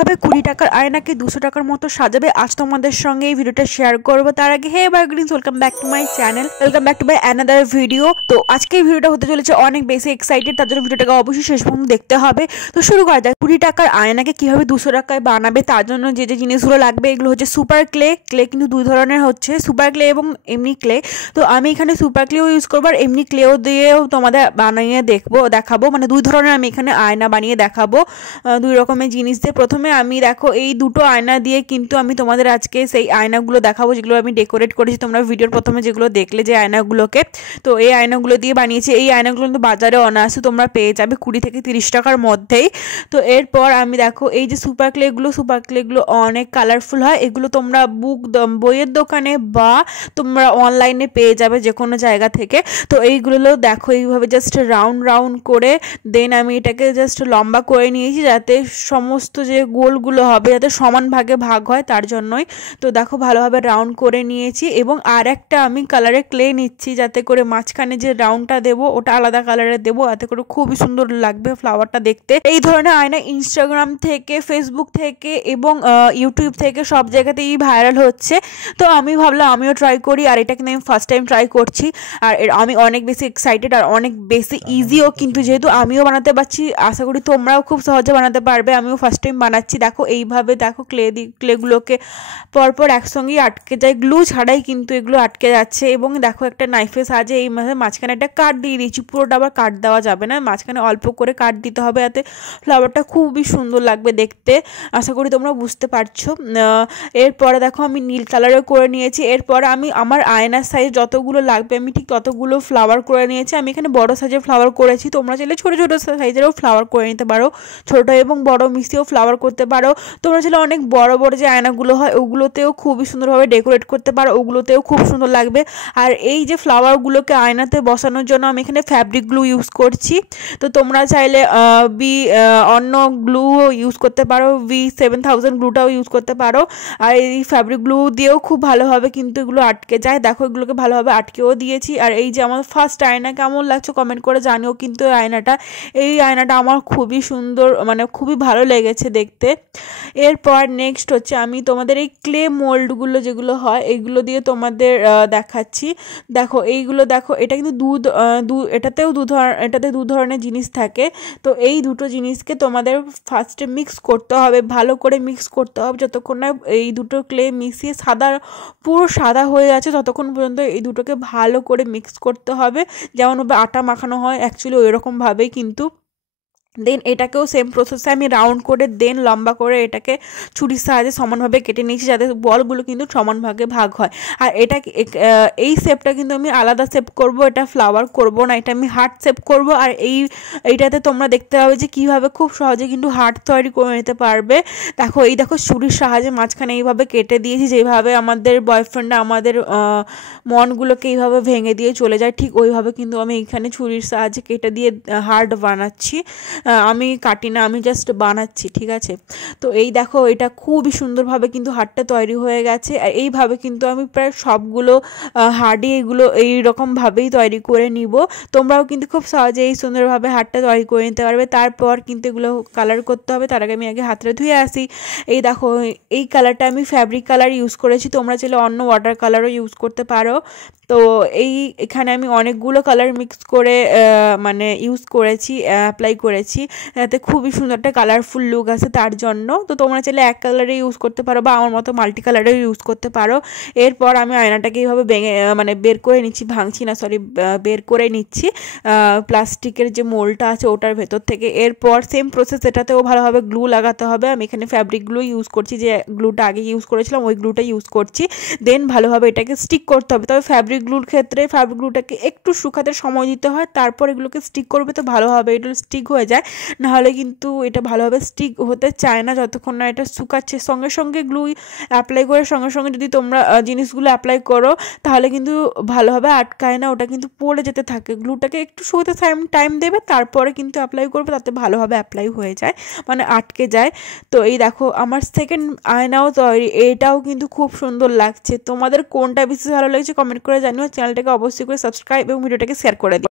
কিভাবে 20 টাকার আয়নাকে 200 টাকার মতো সাজাবে আজ তোমাদের সঙ্গে এই ভিডিওটা শেয়ার করব। তার আগে hey burglings, welcome back to my channel, welcome back to my another video. তো আজকে এই ভিডিওটা হতে চলেছে অনেক বেশি এক্সাইটেড, তার জন্য ভিডিওটাকে অবশ্যই শেষ পর্যন্ত দেখতে হবে। তো শুরু করা যাক। 20 টাকার আয়নাকে কিভাবে 200 টাকায় বানাবে তার জন্য যে যে জিনিসগুলো লাগবে এগুলো হচ্ছে সুপার ক্লে। ক্লে কিন্তু দুই ধরনের হচ্ছে, সুপার ক্লে এবং এমনি ক্লে। তো আমি এখানে সুপার ক্লেও ইউজ করবো আর এমনি ক্লেও দিয়েও তোমাদের বানিয়ে দেখাবো, মানে দুই ধরনের আমি এখানে আয়না বানিয়ে দেখাবো, দুই রকমের জিনিস দিয়ে। প্রথমে আমি দেখো এই দুটো আয়না দিয়ে কিন্তু আমি তোমাদের আজকে সেই আয়নাগুলো দেখাবো যেগুলো আমি ডেকোরেট করেছি। তোমরা ভিডিওর প্রথমে যেগুলো দেখলে যে আয়নাগুলোকে, তো এই আয়নাগুলো দিয়ে বানিয়েছি। এই আয়নাগুলো কিন্তু বাজারে অনায়াসে তোমরা পেয়ে যাবে 20 থেকে 30 টাকার মধ্যেই। তো এরপর আমি দেখো এই যে সুপার ক্লেগুলো অনেক কালারফুল হয়। এগুলো তোমরা বইয়ের দোকানে বা তোমরা অনলাইনে পেয়ে যাবে যে কোনো জায়গা থেকে। তো এইগুলো দেখো এইভাবে জাস্ট রাউন্ড করে দেন আমি এটাকে জাস্ট লম্বা করে নিয়েছি যাতে সমস্ত যে গোলগুলো হবে যাতে সমান ভাগে ভাগ হয়, তার জন্যই। তো দেখো ভালোভাবে রাউন্ড করে নিয়েছি এবং আর একটা আমি কালারে ক্লে নিচ্ছি যাতে করে মাঝখানে যে রাউন্ডটা দেবো ওটা আলাদা কালারে দেবো, যাতে করে খুবই সুন্দর লাগবে ফ্লাওয়ারটা দেখতে। এই ধরনের আয়না ইনস্টাগ্রাম থেকে, ফেসবুক থেকে এবং ইউটিউব থেকে সব জায়গাতেই ভাইরাল হচ্ছে। তো আমি ভাবলাম আমিও ট্রাই করি, আর এটা কিন্তু আমি ফার্স্ট টাইম ট্রাই করছি। আর আমি অনেক বেশি এক্সাইটেড আর অনেক বেশি ইজিও, কিন্তু যেহেতু আমিও বানাতে পারছি আশা করি তোমরাও খুব সহজে বানাতে পারবে। আমিও ফার্স্ট টাইম বানাচ্ছি। দেখো এইভাবে দেখো ক্লেগুলোকে পরপর একসঙ্গেই আটকে যায়, গ্লু ছাড়াই কিন্তু এগুলো আটকে যাচ্ছে। এবং দেখো একটা নাইফের সাহায্যে এই মাঝখানে একটা কাট দিয়ে দিয়েছি, পুরোটা আবার কাট দেওয়া যাবে না, মাঝখানে অল্প করে কাট দিতে হবে যাতে ফ্লাওয়ারটা খুবই সুন্দর লাগবে দেখতে। আশা করি তোমরা বুঝতে পারছো। এরপরে দেখো আমি নীল কালারও করে নিয়েছি। এরপর আমি আমার আয়নার সাইজ যতগুলো লাগবে আমি ঠিক ততগুলো ফ্লাওয়ার করে নিয়েছি। আমি এখানে বড় সাইজের ফ্লাওয়ার করেছি, তোমরা চাইলে ছোটো ছোটো সাইজেরও ফ্লাওয়ার করে নিতে পারো, ছোট এবং বড় মিশিয়েও ফ্লাওয়ার করতে পারো। তোমরা চাইলে অনেক বড় বড় যে আয়নাগুলো হয় ওগুলোতেও খুবই সুন্দরভাবে ডেকোরেট করতে পারো, ওগুলোতেও খুব সুন্দর লাগবে। আর এই যে ফ্লাওয়ারগুলোকে আয়নাতে বসানোর জন্য আমি এখানে ফ্যাব্রিক গ্লু ইউজ করছি। তো তোমরা চাইলে অন্য গ্লুও ইউজ করতে পারো, V7000 গ্লুটাও ইউজ করতে পারো। আর এই ফ্যাব্রিক গ্লু দিয়েও খুব ভালোভাবে কিন্তু এগুলো আটকে যায়। দেখো এগুলোকে ভালোভাবে আটকেও দিয়েছি। আর এই যে আমার ফার্স্ট আয়না কেমন লাগছে কমেন্ট করে জানিও কিন্তু এই আয়নাটা আমার খুবই সুন্দর, মানে খুবই ভালো লেগেছে দেখতে। এরপর নেক্সট হচ্ছে আমি তোমাদের এই ক্লে মোল্ডগুলো যেগুলো হয় এগুলো দিয়ে তোমাদের দেখাচ্ছি। দেখো এইগুলো দেখো, এটা কিন্তু এটাতে দু ধরনের জিনিস থাকে। তো এই দুটো জিনিসকে তোমাদের ফার্স্টে মিক্স করতে হবে, ভালো করে মিক্স করতে হবে যতক্ষণ না এই দুটো ক্লে মিশিয়ে পুরো সাদা হয়ে আছে ততক্ষণ পর্যন্ত এই দুটোকে ভালো করে মিক্স করতে হবে, যেমনভাবে আটা মাখানো হয় অ্যাকচুয়ালি ওই রকমভাবেই কিন্তু। দেন এটাকেও সেম প্রসেসে আমি রাউন্ড করে দেন লম্বা করে এটাকে ছুরির সাহায্যে সমানভাবে কেটে নিয়েছি যাতে বলগুলো কিন্তু সমান ভাগে ভাগ হয়। আর এই শেপটা কিন্তু আমি আলাদা শেপ করব, এটা ফ্লাওয়ার করব না, এটা আমি হার্ট শেপ করব। আর এইটাতে তোমরা দেখতে পাবে যে কীভাবে খুব সহজে কিন্তু হার্ট তৈরি করে নিতে পারবে। দেখো ছুরির সাহায্যে মাঝখানে এইভাবে কেটে দিয়েছি, যেভাবে আমাদের বয়ফ্রেন্ডরা আমাদের মনগুলোকে এইভাবে ভেঙে দিয়ে চলে যায় ঠিক ওইভাবে কিন্তু আমি এইখানে ছুরির সাহায্যে কেটে দিয়ে হার্ট বানাচ্ছি। আমি কাটি না, আমি জাস্ট বানাচ্ছি, ঠিক আছে। তো এই দেখো এটা খুবই সুন্দরভাবে কিন্তু হার্টটা তৈরি হয়ে গেছে। আর এইভাবে কিন্তু আমি প্রায় সবগুলো হার্ডই এগুলো এইরকমভাবেই তৈরি করে নিব। তোমরাও কিন্তু খুব সহজে এই সুন্দরভাবে হার্টটা তৈরি করে নিতে পারবে। তারপর কিন্তু এগুলো কালার করতে হবে, তার আগে আমি হাতটা ধুয়ে আসি। এই দেখো এই কালারটা আমি ফ্যাব্রিক কালার ইউজ করেছি, তোমরা চাইলে অন্য ওয়াটার কালারও ইউজ করতে পারো। তো এখানে আমি অনেকগুলো কালার মিক্স করে মানে ইউজ করেছি, অ্যাপ্লাই করেছি যাতে খুবই সুন্দর একটা কালারফুল লুক আসে তার জন্য। তো তোমরা চাইলে এক কালারে ইউজ করতে পারো বা আমার মতো মাল্টি কালারেও ইউজ করতে পারো। এরপর আমি আয়নাটাকে এইভাবে বের করে নিচ্ছি, বের করে নিচ্ছি প্লাস্টিকের যে মোলটা আছে ওটার ভেতর থেকে। এরপর সেম প্রসেস এটাতেও ভালোভাবে গ্লু লাগাতে হবে। আমি এখানে ফ্যাব্রিক গ্লু ইউজ করছি, যে গ্লুটা আগে ইউজ করেছিলাম ওই গ্লুটা ইউজ করছি। দেন ভালোভাবে এটাকে স্টিক করতে হবে। তবে ফ্যাব্রিক গ্লুর ক্ষেত্রে ফ্যাব্রিক গ্লুটাকে একটু শুকাতে সময় দিতে হয়, তারপর এগুলোকে স্টিক করবে তো ভালোভাবে এটা স্টিক হয়ে যায়। নাহলে কিন্তু এটা ভালোভাবে স্টিক হতে চায় না যতক্ষণ না এটা শুকাচ্ছে। সঙ্গে সঙ্গে গ্লু অ্যাপ্লাই করে সঙ্গে সঙ্গে যদি তোমরা জিনিসগুলো অ্যাপ্লাই করো তাহলে কিন্তু ভালোভাবে আটকায় না, ওটা কিন্তু পড়ে যেতে থাকে। গ্লুটাকে একটু শুকোতে টাইম দেবে, তারপরে কিন্তু অ্যাপ্লাই করবে, তাতে ভালোভাবে অ্যাপ্লাই হয়ে যায়, মানে আটকে যায়। তো এই দেখো আমার সেকেন্ড আয়নাও তৈরি, এটাও কিন্তু খুব সুন্দর লাগছে। তোমাদের কোনটা বেশি ভালো লাগছে কমেন্ট করে জানিও। চ্যানেলটাকে অবশ্যই করে সাবস্ক্রাইব এবং ভিডিওটাকে শেয়ার করে দিও।